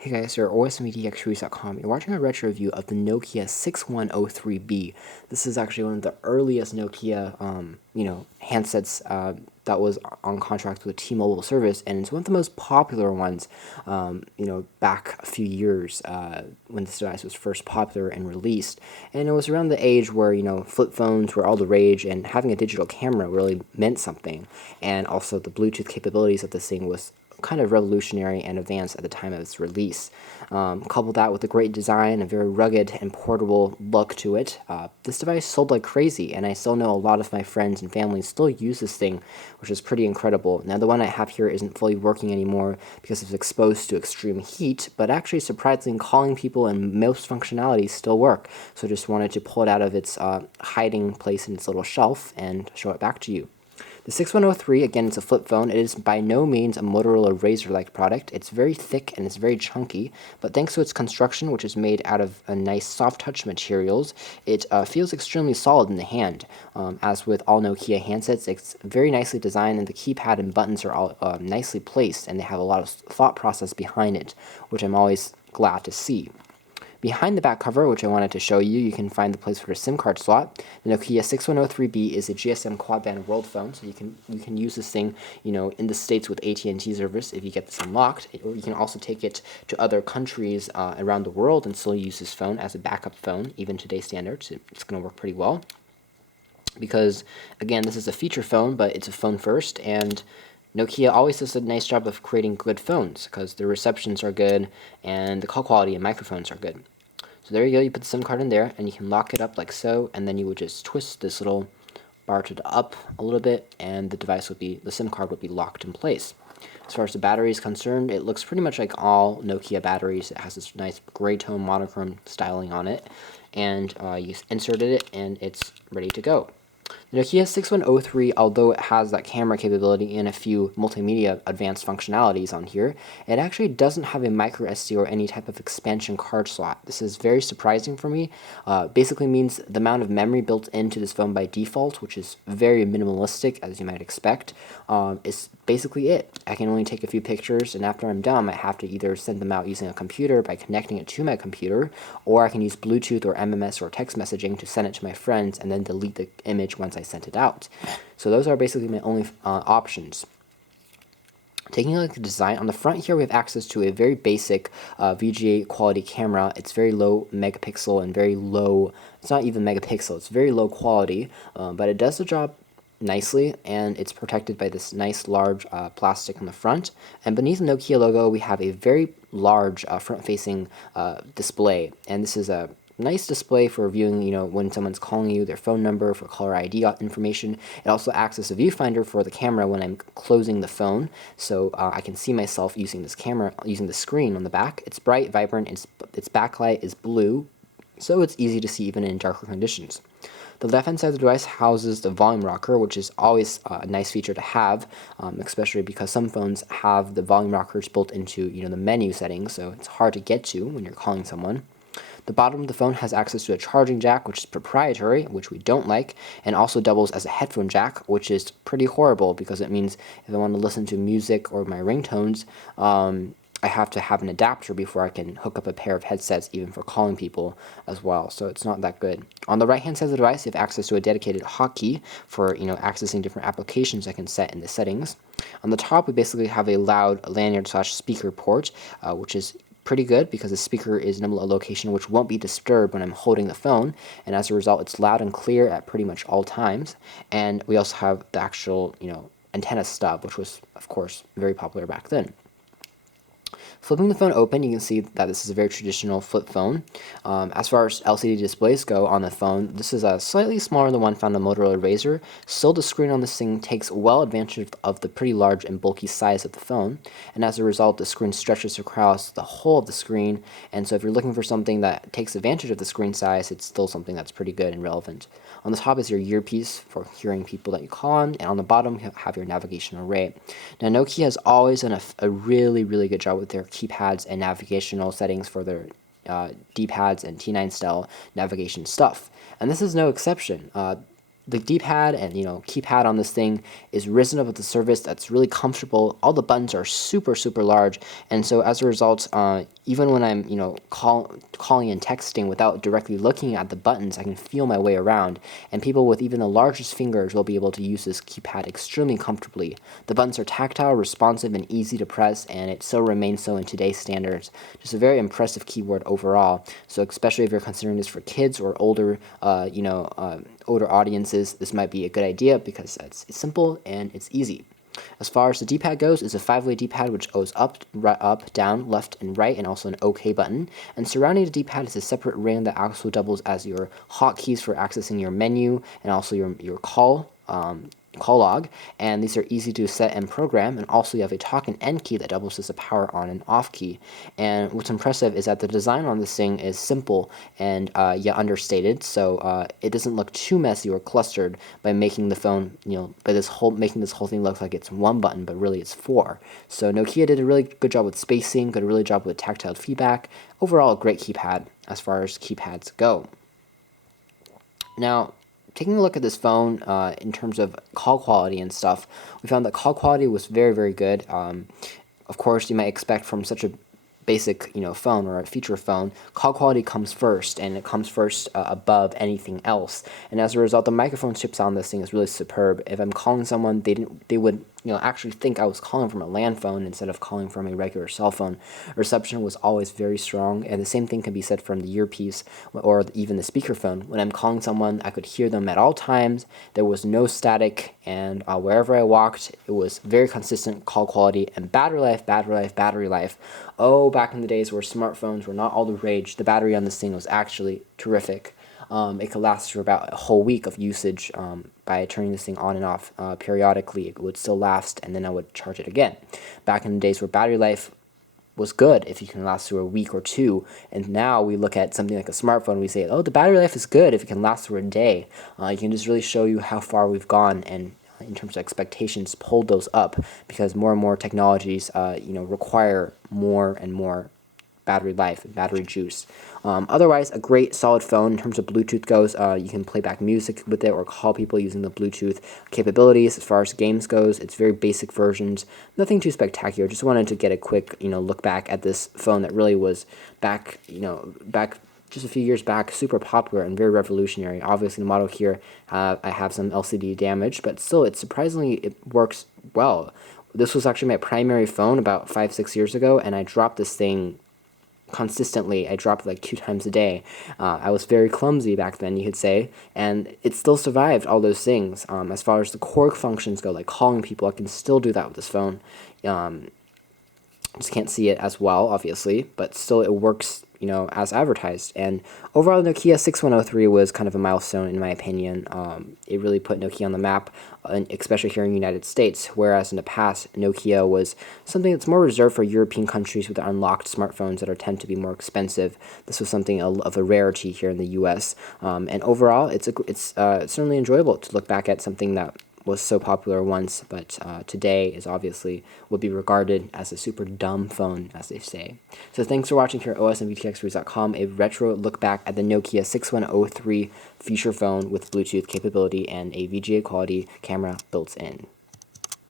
Hey guys, you're OSMediaXseries.com. You're watching a retro review of the Nokia 6103B. This is actually one of the earliest Nokia, handsets that was on contract with T-Mobile service, and it's one of the most popular ones, back a few years when this device was first popular and released. And it was around the age where, flip phones were all the rage, and having a digital camera really meant something. And also the Bluetooth capabilities of this thing was kind of revolutionary and advanced at the time of its release. Couple that with a great design, a very rugged and portable look to it, this device sold like crazy, and I still know a lot of my friends and family still use this thing, which is pretty incredible. Now, the one I have here isn't fully working anymore because it's exposed to extreme heat, but actually surprisingly calling people and most functionalities still work. So I just wanted to pull it out of its hiding place in its little shelf and show it back to you. The 6103, again, it's a flip phone. It is by no means a Motorola Razr-like product. It's very thick and it's very chunky, but thanks to its construction, which is made out of a nice soft touch materials, it feels extremely solid in the hand. As with all Nokia handsets, it's very nicely designed, and the keypad and buttons are all nicely placed, and they have a lot of thought process behind it, which I'm always glad to see. Behind the back cover, which I wanted to show you, you can find the place for a SIM card slot. The Nokia 6103B is a GSM quad-band world phone, so you can use this thing, in the States with AT&T service if you get this unlocked. Or you can also take it to other countries around the world and still use this phone as a backup phone, even today's standards. It's going to work pretty well. Because, again, this is a feature phone, but it's a phone first, and Nokia always does a nice job of creating good phones because the receptions are good and the call quality and microphones are good. So there you go, you put the SIM card in there and you can lock it up like so, and then you would just twist this little bar to the up a little bit, and the SIM card would be locked in place. As far as the battery is concerned, it looks pretty much like all Nokia batteries. It has this nice gray tone monochrome styling on it, and you inserted it and it's ready to go. The Nokia 6103, although it has that camera capability and a few multimedia advanced functionalities on here, it actually doesn't have a micro SD or any type of expansion card slot. This is very surprising for me. Basically means the amount of memory built into this phone by default, which is very minimalistic as you might expect, is basically it. I can only take a few pictures, and after I'm done, I have to either send them out using a computer by connecting it to my computer, or I can use Bluetooth or MMS or text messaging to send it to my friends and then delete the image once I sent it out. So those are basically my only options. Taking a look at the design, on the front here we have access to a very basic VGA quality camera. It's very low megapixel and very low, it's not even megapixel, it's very low quality, but it does the job nicely, and it's protected by this nice large plastic on the front. And beneath the Nokia logo we have a very large front-facing display, and this is a nice display for viewing, when someone's calling you, their phone number, for caller ID information. It also acts as a viewfinder for the camera when I'm closing the phone, so I can see myself using this camera, using the screen on the back. It's bright, vibrant, its backlight is blue, so it's easy to see even in darker conditions. The left-hand side of the device houses the volume rocker, which is always a nice feature to have, especially because some phones have the volume rockers built into, the menu settings, so it's hard to get to when you're calling someone. The bottom of the phone has access to a charging jack, which is proprietary, which we don't like, and also doubles as a headphone jack, which is pretty horrible because it means if I want to listen to music or my ringtones, I have to have an adapter before I can hook up a pair of headsets, even for calling people as well, so it's not that good. On the right-hand side of the device, you have access to a dedicated hotkey for, accessing different applications I can set in the settings. On the top, we basically have a loud lanyard/speaker port, which is pretty good because the speaker is in a location which won't be disturbed when I'm holding the phone, and as a result it's loud and clear at pretty much all times. And we also have the actual antenna stub, which was of course very popular back then. Flipping the phone open, you can see that this is a very traditional flip phone. As far as LCD displays go on the phone, this is a slightly smaller than the one found on Motorola Razr. Still, the screen on this thing takes well advantage of the pretty large and bulky size of the phone, and as a result, the screen stretches across the whole of the screen, and so if you're looking for something that takes advantage of the screen size, it's still something that's pretty good and relevant. On the top is your earpiece for hearing people that you call on, and on the bottom you have your navigation array. Now, Nokia has always done a really, really good job with their keypads and navigational settings for their D-pads and T9 style navigation stuff, and this is no exception. the D-pad and keypad on this thing is risen up with the surface that's really comfortable. All the buttons are super large, and so as a result, even when I'm calling and texting without directly looking at the buttons, I can feel my way around. And people with even the largest fingers will be able to use this keypad extremely comfortably. The buttons are tactile, responsive, and easy to press, and it still remains so in today's standards. Just a very impressive keyboard overall. So especially if you're considering this for kids or older, older audiences, this might be a good idea because it's simple and it's easy. As far as the D-pad goes, it's a 5-way D-pad which goes up, down, left, and right, and also an OK button. And surrounding the D-pad is a separate ring that also doubles as your hotkeys for accessing your menu and also your call log, and these are easy to set and program. And also you have a talk and end key that doubles as a power on and off key. And what's impressive is that the design on this thing is simple and yet understated, so it doesn't look too messy or clustered by making the phone, making this whole thing look like it's one button, but really it's 4. So Nokia did a really good job with spacing, did a really job with tactile feedback. Overall, a great keypad as far as keypads go. Now, taking a look at this phone in terms of call quality and stuff, we found that call quality was very good. Of course, you might expect from such a basic phone or a feature phone, call quality comes first, and it comes first above anything else. And as a result, the microphone chips on this thing is really superb. If I'm calling someone, they would actually think I was calling from a land phone instead of calling from a regular cell phone. Reception was always very strong, and the same thing can be said from the earpiece or even the speakerphone. When I'm calling someone, I could hear them at all times. There was no static, and wherever I walked, it was very consistent call quality. And battery life. Oh, back in the days where smartphones were not all the rage, the battery on this thing was actually terrific. It could last for about a whole week of usage. By turning this thing on and off periodically, it would still last, and then I would charge it again. Back in the days where battery life was good, if you can last through a week or 2, and now we look at something like a smartphone, we say, oh, the battery life is good if it can last through a day. You can just really show you how far we've gone, and in terms of expectations, pulled those up, because more and more technologies require more and more battery life and battery juice. Otherwise, a great solid phone. In terms of Bluetooth goes, you can play back music with it or call people using the Bluetooth capabilities. As far as games goes, it's very basic versions, nothing too spectacular. Just wanted to get a quick look back at this phone that really was back just a few years back, super popular and very revolutionary. Obviously, the model here, I have some LCD damage, but still, it works well. This was actually my primary phone about 5-6 years ago, and I dropped this thing consistently. I dropped it like 2 times a day. I was very clumsy back then, you could say, and it still survived all those things. As far as the core functions go, like calling people, I can still do that with this phone. Just can't see it as well, obviously, but still it works, as advertised. And overall, Nokia 6103 was kind of a milestone, in my opinion. It really put Nokia on the map, especially here in the United States, whereas in the past, Nokia was something that's more reserved for European countries with unlocked smartphones that tend to be more expensive. This was something of a rarity here in the U.S. And overall, it's certainly enjoyable to look back at something that was so popular once, but today would be regarded as a super dumb phone, as they say. So thanks for watching here at osmvtxreviews.com, a retro look back at the Nokia 6103 feature phone with Bluetooth capability and a VGA quality camera built in.